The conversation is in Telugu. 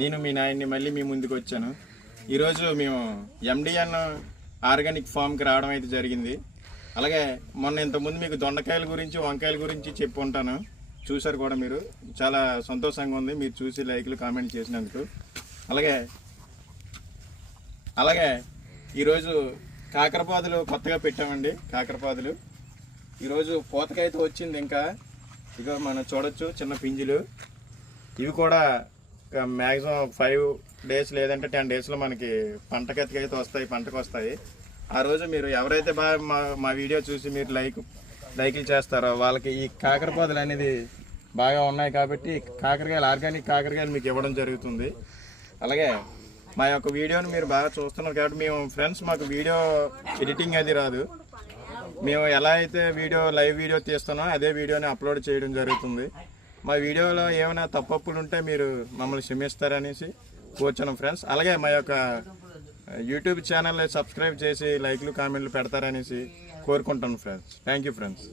నేను మీ నాయన్ని మళ్ళీ మీ ముందుకు వచ్చాను. ఈరోజు మేము ఎండిఎన్ ఆర్గానిక్ ఫామ్కి రావడం అయితే జరిగింది. అలాగే మొన్న ఇంతకుముందు మీకు దొండకాయల గురించి వంకాయల గురించి చెప్పి ఉంటాను, చూసారు కూడా మీరు. చాలా సంతోషంగా ఉంది మీరు చూసి లైక్లు కామెంట్ చేసినందుకు. అలాగే ఈరోజు కాకరపాదులు కొత్తగా పెట్టామండి. కాకరపాదులు ఈరోజు పూతకైతే వచ్చింది. ఇంకా ఇక మనం చూడొచ్చు చిన్న పింజులు. ఇవి కూడా మ్యాక్సిమం 5 days లేదంటే 10 daysలో మనకి పంటకైతే వస్తాయి, పంటకు వస్తాయి. ఆ రోజు మీరు ఎవరైతే బాగా మా వీడియో చూసి మీరు లైక్లు చేస్తారో వాళ్ళకి ఈ కాకరపాదులు అనేది బాగా ఉన్నాయి కాబట్టి కాకరకాయలు, ఆర్గానిక్ కాకరకాయలు మీకు ఇవ్వడం జరుగుతుంది. అలాగే మా యొక్క వీడియోని మీరు బాగా చూస్తున్నారు కాబట్టి మేము ఫ్రెండ్స్, మాకు వీడియో ఎడిటింగ్ అది రాదు. మేము ఎలా అయితే లైవ్ వీడియో తీస్తున్నామో అదే వీడియోని అప్లోడ్ చేయడం జరుగుతుంది. మా వీడియోలో ఏమైనా తప్పులు ఉంటే మీరు మమ్మల్ని క్షమిస్తారనేసి కూర్చున్నాం ఫ్రెండ్స్. అలాగే మా యొక్క యూట్యూబ్ ఛానల్ని సబ్స్క్రైబ్ చేసి లైక్లు కామెంట్లు పెడతారనేసి కోరుకుంటాను ఫ్రెండ్స్. Thank you friends.